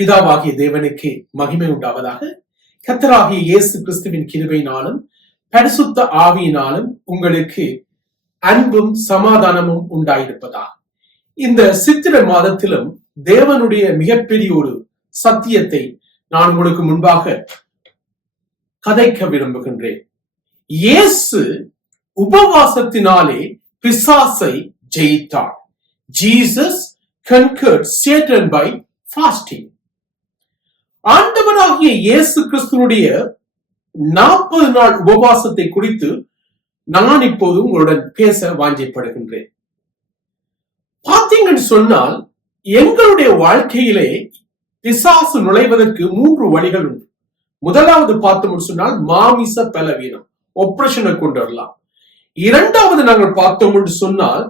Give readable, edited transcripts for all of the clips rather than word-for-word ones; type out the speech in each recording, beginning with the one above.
பிதாவாகிய தேவனுக்கு மகிமை உண்டாவதாக. கர்த்தராகிய இயேசு கிறிஸ்துவின் கிருபையினாலும் பரிசுத்த ஆவியினாலும் உங்களுக்கு அன்பும் சமாதானமும் உண்டாயிருப்பதா. இந்த சித்திர மாதத்திலும் தேவனுடைய மிகப்பெரிய ஒரு சத்தியத்தை நான் உங்களுக்கு முன்பாக கதைக்க விரும்புகின்றேன். இயேசு உபவாசத்தினாலே பிசாசை ஜெயித்தார். Jesus conquered Satan by fasting. ஆண்டவராகிய இயேசு கிறிஸ்துனுடைய 40 நாள் உபவாசத்தை குறித்து நான் இப்போது உங்களுடன் பேச வாஞ்சைப்படுகின்றேன். பார்த்தீங்கன்னு சொன்னால் எங்களுடைய வாழ்க்கையிலே பிசாசு நுழைவதற்கு 3 வழிகள் உண்டு. முதலாவது பார்த்தோம்னு சொன்னால் மாமிச பலவீனம், ஒப்ரஷனை கொண்டு வரலாம். இரண்டாவது நாங்கள் பார்த்தோம் என்று சொன்னால்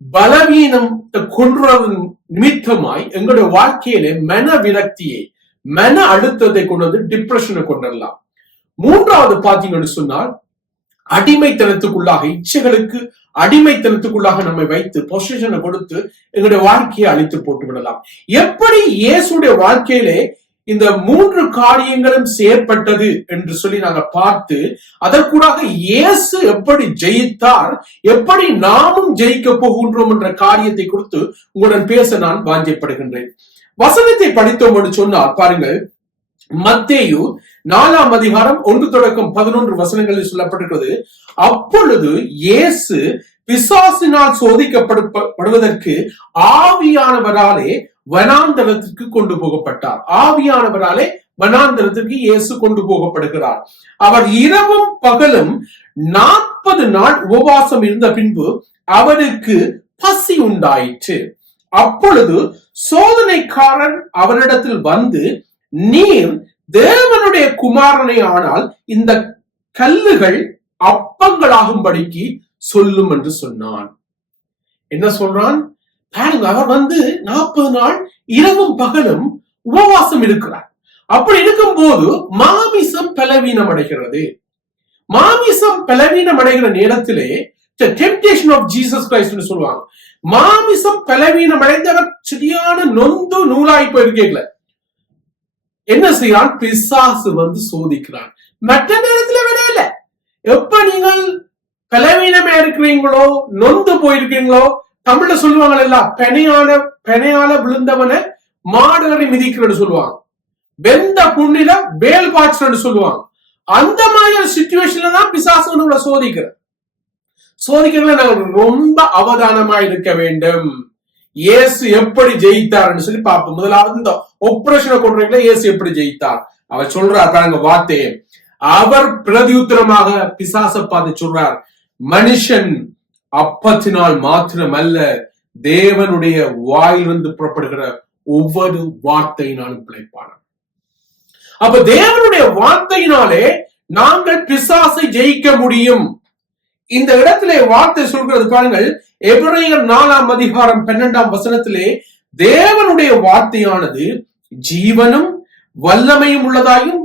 பலவீனம் கொன்றுவதன் நிமித்தமாய் எங்களுடைய வாழ்க்கையிலே மன விரக்தியை, மன அழுத்தத்தை கொண்டு வந்து டிப்ரெஷனை கொண்டு வரலாம். மூன்றாவது பார்த்தீங்கன்னு சொன்னால் அடிமைத்தனத்துக்குள்ளாக, இச்சைகளுக்கு அடிமைத்தனத்துக்குள்ளாக நம்மை வைத்து பொசிஷனை கொடுத்து எங்களுடைய வாழ்க்கையை அழித்து போட்டு விடலாம். எப்படி இயேசுடைய வாழ்க்கையிலே இந்த 3 காரியங்களும் செயற்பட்டது என்று சொல்லி நாங்கள் பார்த்து அதற்கூடாக இயேசு எப்படி ஜெயித்தார், எப்படி நாமும் ஜெயிக்க போகின்றோம் என்ற காரியத்தை குறித்து உங்களுடன் பேச நான் வாஞ்சைப்படுகின்றேன். வசனத்தை படித்தோம் என்று சொன்னால் பாருங்கள், மத்தேயு 4ஆம் அதிகாரம் 1 தொடக்கம் 11 வசனங்களில் சொல்லப்பட்டிருக்கிறது. அப்பொழுது இயேசு பிசாசினால் சோதிக்கப்படுவதற்கு ஆவியானவராலே வனாந்தரத்திற்கு கொண்டு போகப்பட்டார். ஆவியானவராலே வனாந்தரத்திற்கு இயேசு கொண்டு போகப்படுகிறார். அவர் இரவும் பகலும் 40 நாள் உபவாசம் இருந்த பின்பு அவருக்கு பசி உண்டாயிற்று. அப்பொழுது சோதனைக்காரன் அவரிடத்தில் வந்து, நீர் தேவனுடைய குமாரனை ஆனால் இந்த கல்லுகள் அப்பங்களாகும்படிக்கு சொல்லும் என்று சொன்னான். என்ன சொல்றான் பாருங்க, அவர் வந்து 40 நாள் இரவும் பகலும் உபவாசம் இருக்கிறார். அப்படி இருக்கும் போது மாமிசம் பலவீனம் அடைகிறது. மாமிசம் பலவீனம் அடைகிற நேரத்திலே டெம்ப்டேஷன் ஆஃப் ஜீசஸ் கிரைஸ்ட் சொல்லுவாங்க. மாமிசம் பலவீனம் அடைந்தவர் சரியான நொந்து நூலாய் போயிருக்கீங்கள. என்ன செய்யறான்? பிசாசு வந்து சோதிக்கிறான். மற்ற நேரத்துல விடையில எப்ப நீங்கள் பலவீனமா இருக்கிறீங்களோ, நொந்து போயிருக்கீங்களோ, தமிழ்ல சொல்லுவாங்க, பெனையால விழுந்தவனை மாடுகளை மிதிக்கிறன்னு சொல்லுவாங்க, வெந்த புண்ணில வேல் பாய்ச்சன்னு சொல்லுவாங்க. அந்த மாதிரி சிச்சுவேஷன்ல தான் பிசாசு நம்மளை சோதிக்கிறதுல நாங்கள் ரொம்ப அவதானமா இருக்க வேண்டும். இயேசு எப்படி ஜெயித்தார்னு சொல்லி பார்ப்போம். முதலாவது இந்த ஒப்ரேஷனை கொண்டு இயேசு எப்படி ஜெயித்தார் அவர் சொல்றார் பாருங்க வார்த்தையை. அவர் பிரதியுத்தரமாக பிசாசை பார்த்து சொல்றார், மனுஷன் அப்பத்தினால் மாத்திரம் அல்ல, தேவனுடைய வாயிலிருந்து புறப்படுகிற ஒவ்வொரு வார்த்தையினாலும் பிழைப்பான. அப்ப தேவனுடைய வார்த்தையினாலே நாங்கள் பிசாசை ஜெயிக்க முடியும். இந்த இடத்திலே வார்த்தை சொல்கிறது பாருங்கள், எபிரேயர் 4ஆம் அதிகாரம் 12ஆம் வசனத்திலே தேவனுடைய வார்த்தையானது ஜீவனும் வல்லமையும் உள்ளதாயும்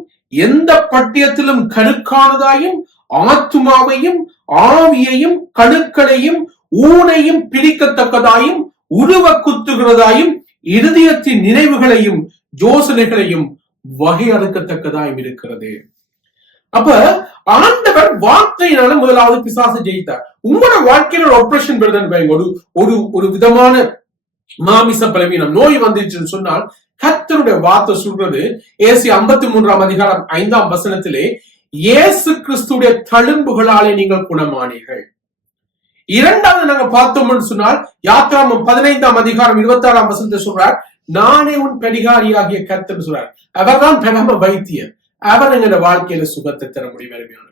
எந்த பட்டியத்திலும் கணுக்கானதாயும் ஆத்துமாவையும் ஆவியையும் கணுக்களையும் ஊனையும் பிரிக்கத்தக்கதாயும் உருவ குத்துகிறதாயும் இருதயத்தின் நினைவுகளையும் யோசனைகளையும் வகையறுக்கத்தக்கதாயும் இருக்கிறது. அப்ப ஆண்டவர் வார்த்தையினால முதலாவது பிசாசை ஜெயித்தார். உங்களோட வாழ்க்கையில ஆபரேஷன் ஒரு விதமான மாமிச பலவீனம் நோய் வந்துச்சுன்னு சொன்னால் கர்த்தருடைய வார்த்தை சொல்றது ஏசி 53ஆம் அதிகாரம் 5ஆம் வசனத்திலே, இயேசு கிறிஸ்துடைய தழும்புகளாலே நீங்கள் குணமானீர்கள். இரண்டாவது நாங்க பார்த்தோம்னு சொன்னால் யாத்ராமம் 15ஆம் அதிகாரம் 26ஆம் வசனத்தை சொல்றார், நானே உன் பரிகாரியாகிய கர்த்தர் சொல்றார். அவர்தான் பிரதம வைத்தியர். அவர் எங்க வாழ்க்கையில சுகத்தை தர முடியும்.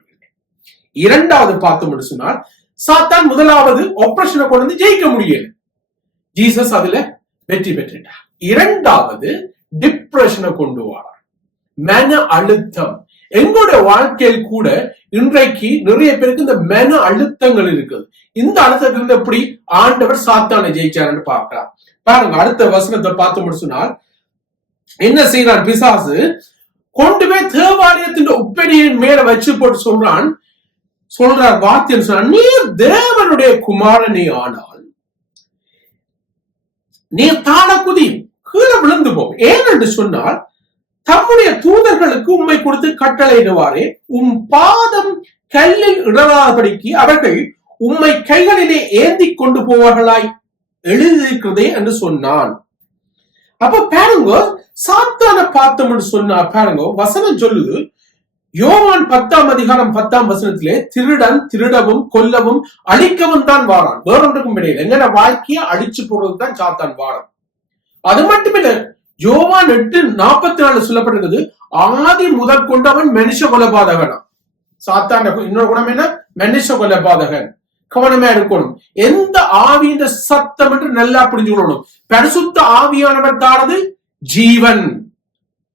இரண்டாவது பார்த்தோம்னு சொன்னால் சாத்தான் முதலாவது ஆபரேஷனை கொண்டு வந்து ஜெயிக்க முடியல, ஜீசஸ் அதுல வெற்றி பெற்றார். இரண்டாவது டிப்ரெஷனை கொண்டு வரார், மன அழுத்தம். எங்களுடைய வாழ்க்கையில் கூட இன்றைக்கு நிறைய பேருக்கு இந்த மன அழுத்தங்கள் இருக்குது. இந்த அழுத்தத்திலிருந்து எப்படி ஆண்டவர் சாத்தானை ஜெயிச்சாருன்னு பார்க்கலாம். பாருங்க, அடுத்த வசனத்தை பார்த்தோம்னு சொன்னால் என்ன செய்யறான் பிசாசு? கொண்டு போய் தேவாலயத்தின் உப்படியின் மேல வச்சு போட்டு சொல்றார் வார்த்தை சொன்னார், நீர் தேவனுடைய குமாரனே ஆனால் நீர் தாழ குதியும், கீழே விழுந்து போகும். ஏன் என்று சொன்னால் தம்முடைய தூதர்களுக்கு உம்மை கொடுத்து கட்டளையிடுவாரே, உம் பாதம் கல்லில் இடராதபடிக்கு அவர்கள் உம்மை கைகளிலே ஏந்தி கொண்டு போவார்களாய் எழுதியிருக்கிறதே என்று சொன்னான். அப்ப பாருங்க, சாத்தான பார்த்தோம்னு சொன்னா பாருங்க, வசனம் சொல்லுது, யோவான் 10ஆம் அதிகாரம் 10ஆம் வசனத்திலே, திருடன் திருடவும் கொல்லவும் அழிக்கவும் தான் வாரான், வேறொன்றுக்கும் இடையில எங்கட வாழ்க்கையை அழிச்சு போடுறதுதான் சாத்தான் வாரான். அது மட்டுமில்ல, யோவான் 8:44 சொல்லப்படுகிறது, ஆதி முதற் கொண்டு அவன் மனுஷ கொலைபாதகனா. சாத்தான் இன்னொரு குணம் என்ன? மனுஷ கொலைபாதகன். கவனமா இருக்கணும். எந்த ஆவியின் சத்தம் என்று நல்லா புரிஞ்சுக்கணும். பரிசுத்த ஆவியானவர் தாரது ஜீவன்,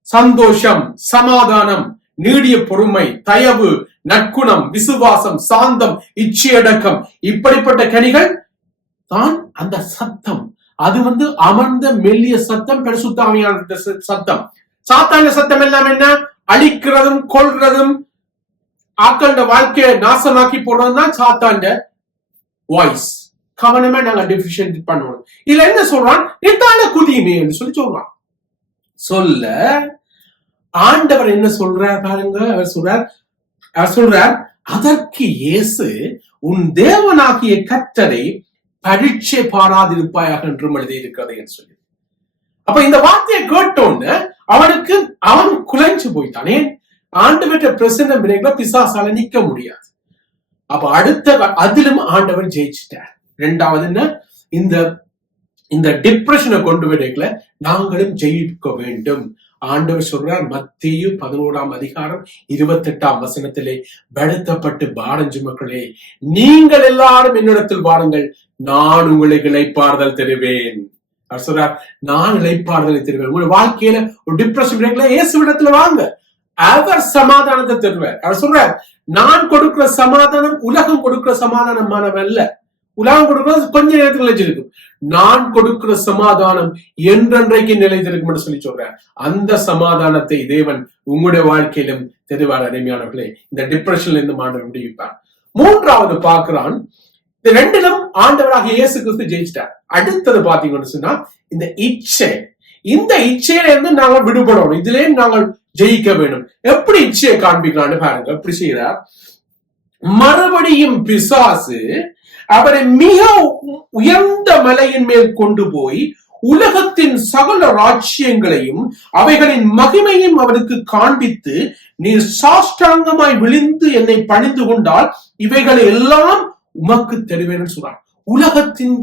சந்தோஷம், சமாதானம், நீடிய பொறுமை, தயவு, நற்குணம், விசுவாசம், சாந்தம், இச்சையடக்கம், இப்படிப்பட்ட கனிகள் தான் அந்த சத்தம். அது அமர்ந்த மெல்லிய சத்தம், பரிசுத்த ஆவியான சத்தம். சாத்தான சத்தம் எல்லாம் என்ன? அழிக்கிறதும் கொள்றதும் ஆக்களோட வாழ்க்கையை நாசமாக்கி போடுறதுதான் சாத்தாண்ட வாய்ஸ். கவனமா நாங்க டிஃபிஷியன்ட் பண்ணணும். இதுல என்ன சொல்றான்? இதான குதியுமே என்று சொல்லி சொல்றான். சொல்ல ஆண்டவர் என்ன சொல்றார் பாருங்க. அவர் சொல்றார், அதற்கு இயேசு, உன் தேவனாகிய கர்த்தரை பரீட்சை பாராதிருப்பாயாக என்றும் எழுதி இருக்கிறது என்று சொல்லி. அப்ப இந்த வார்த்தையை கேட்டோன்னு அவன் குலைஞ்சு போயிட்டானே. ஆண்டவற்ற பிரசன்ன பிசாசால நிக்க முடியாது. அப்ப அடுத்த அதிலும் ஆண்டவர் ஜெயிச்சிட்டார். இரண்டாவது என்ன? இந்த டிப்ரெஷனை கொண்டு வரல நாங்களும் ஜெயிக்க வேண்டும். ஆண்டவர் சொல்றார், மத்தேயு 11ஆம் அதிகாரம் 28ஆம் வசனத்திலே, படுத்தப்பட்டு பாரம் சுமக்களே, நீங்கள் எல்லாரும் என்னிடத்தில் வாருங்கள், நான் உங்களுக்கு இளைப்பாறுதல் தருவேன். அவர் சொல்றார், நான் இளைப்பாறுதலை தருவேன். உங்க வாழ்க்கையில ஒரு டிப்ரெஷன் இருக்குல்ல, இயேசுவிடத்துல வாங்க, அவர் சமாதானத்தை தருவார். அவர் சொல்றார், நான் கொடுக்கிற சமாதானம் உலகம் கொடுக்கிற சமாதானமானவல்ல. உலகம் கொடுக்கிறது கொஞ்ச நேரத்துக்கு நிலைச்சிருக்கும். நான் கொடுக்கிற சமாதானம் என்றென்றைக்கு நிலைத்திருக்கும் என்று சொல்லி சொல்றேன். அந்த சமாதானத்தை தேவன் உங்களுடைய வாழ்க்கையிலும் தெளிவான அருமையானவர்களே, இந்த டிப்ரெஷன்ல இருந்து ஆண்டவர் முடிவிப்பார். மூன்றாவது பார்க்கிறான், இந்த ரெண்டிலும் ஆண்டவராக இயேசு கிறிஸ்து ஜெயிச்சிட்டார். அடுத்தது பாத்தீங்கன்னு சொன்னா இந்த இச்சை. இந்த இச்சையில இருந்து நாங்கள் விடுபடணும். இதுலயே நாங்கள் ஜெயிக்க வேண்டும். எப்படி இச்சையை காண்பிக்கலான்னு பாருங்க. எப்படி செய்யறார்? மறுபடியும் பிசாசு அவரை மிக உயர்ந்த மலையின் மேல் கொண்டு போய் உலகத்தின் சகல ராஜ்யங்களையும் அவைகளின் மகிமையும் அவனுக்கு காண்பித்து, நீ சாஷ்டாங்கமாய் விழுந்து என்னை பணிந்து கொண்டால் இவைகளை எல்லாம் உமக்கு தருவேன் சொல்றான். உலகத்தின்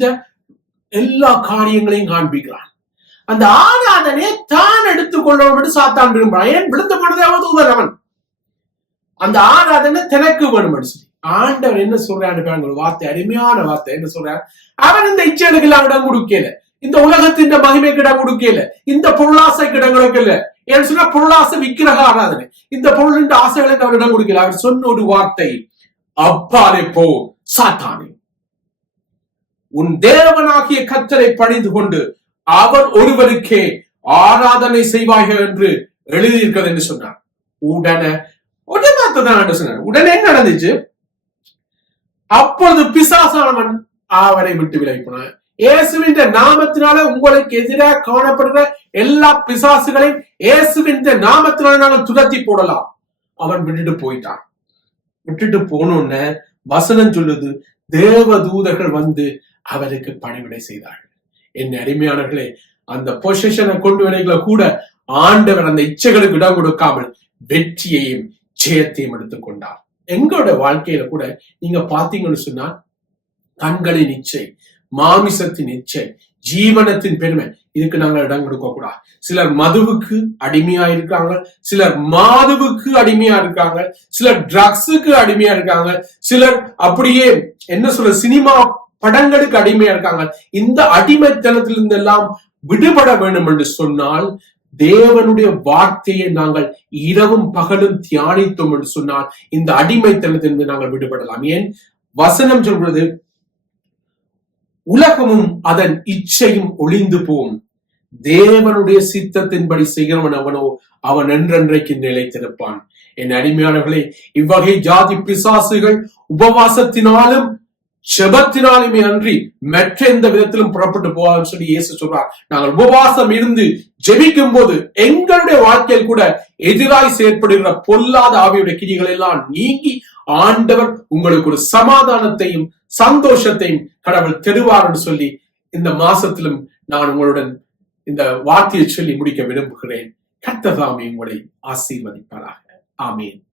எல்லா காரியங்களையும் காண்பிக்கிறான். அந்த ஆராதனை தான் எடுத்துக்கொள்ளணும் என்று சாத்தான் விரும்புறான். ஏன்? விழுந்து போனதாவது அவன் அந்த ஆராதனை தனக்கு வேணும் சொல்லி. ஆண்டவர் என்ன சொல்றாரு? வார்த்தை, அருமையான வார்த்தை. என்ன சொல்றார்? அவன் இந்த இச்சைகளுக்கு இடம் கொடுக்கல, இந்த உலகத்தின் மகிமைக்கு இடம் கொடுக்கல, இந்த பொருளாசைக்கு இடம் கொடுக்கல. ஏன்னு சொன்னா பொருளாசை விக்கிரக ஆராதனை, இந்த பொருளின் ஆசைகளுக்கு அவர் இடம் கொடுக்கல. அவர் சொன்ன ஒரு வார்த்தை, அப்பாலே போ சாத்தானே, உன் தேவனாகிய கர்த்தரை பணிந்து கொண்டு அவர் ஒருவருக்கே ஆராதனை செய்வார்கள் என்று எழுதியிருக்கிறது என்று சொன்னார். உடனே சொன்னார். உடனே என்ன நடந்துச்சு? அப்பொழுது பிசாசானவன் அவரை விட்டு விலகி போனான். இயேசுவின் நாமத்தினால உங்களுக்கு எதிராக காணப்படுகிற எல்லா பிசாசுகளையும் இயேசுவின் நாமத்தினால நாங்கள் துரத்தி போடலாம். அவன் விட்டுட்டு போயிட்டான். விட்டுட்டு போனோன்னு வசனம் சொல்லுது, தேவ தூதர்கள் அவருக்கு பணிவிடை செய்தார்கள். என் அருமையானவர்களே, அந்த பொசிஷனை கொண்டு வரைகளை கூட ஆண்டவர் அந்த இச்சைகளுக்கு இடம் கொடுக்காமல் வெற்றியையும் ஜெயத்தையும் எடுத்துக்கொண்டார். எங்களோட வாழ்க்கையில கூட நீங்க பாத்தீங்கன்னு சொன்னா, கண்களின் இச்சை, மாமிசத்தின் இச்சை, ஜீவனத்தின் பெருமை, இதுக்கு நாங்கள் இடம் கொடுக்க கூடாது. சிலர் மதுவுக்கு அடிமையா இருக்காங்க, சிலர் மாதுவுக்கு அடிமையா இருக்காங்க, சிலர் ட்ரக்ஸுக்கு அடிமையா இருக்காங்க, சிலர் அப்படியே சினிமா படங்களுக்கு அடிமையா இருக்காங்க. இந்த அடிமைத்தனத்திலிருந்து எல்லாம் விடுபட வேண்டும் என்று சொன்னால், தேவனுடைய வார்த்தையை நாங்கள் இரவும் பகலும் தியானித்தோம் என்று சொன்னால் இந்த அடிமைத்தனத்திலிருந்து நாங்கள் விடுபடலாம். ஏன்? வசனம் சொல்றது, உலகமும் அதன் இச்சையும் ஒளிந்து போம், தேவனுடைய சித்தத்தின்படி செய்கிறவன் அவனோ அவன் என்றென்றைக்கு நிலைத்திருப்பான். என் அடிமையானவர்களே, இவ்வகை ஜாதி பிசாசுகள் உபவாசத்தினாலும் ஜெபத்தினாலுமே அன்றி மற்ற எந்த விதத்திலும் புறப்பட்டு போவான்னு சொல்லி இயேசு சொல்றார். நாங்கள் உபவாசம் இருந்து ஜெபிக்கும் போது எங்களுடைய வாழ்க்கையில் கூட எதிராய் செயற்படுகிற பொல்லாத ஆவியுடைய கிரிகள் எல்லாம் நீங்கி ஆண்டவர் உங்களுக்கு ஒரு சமாதானத்தையும் சந்தோஷத்தையும் கடவுள் தருவார் என்று சொல்லி இந்த மாசத்திலும் நான் உங்களுடன் இந்த வார்த்தையை சொல்லி முடிக்க விரும்புகிறேன். கர்த்தர் தாமே உங்களை ஆசீர்வதிப்பாராக. ஆமீன்.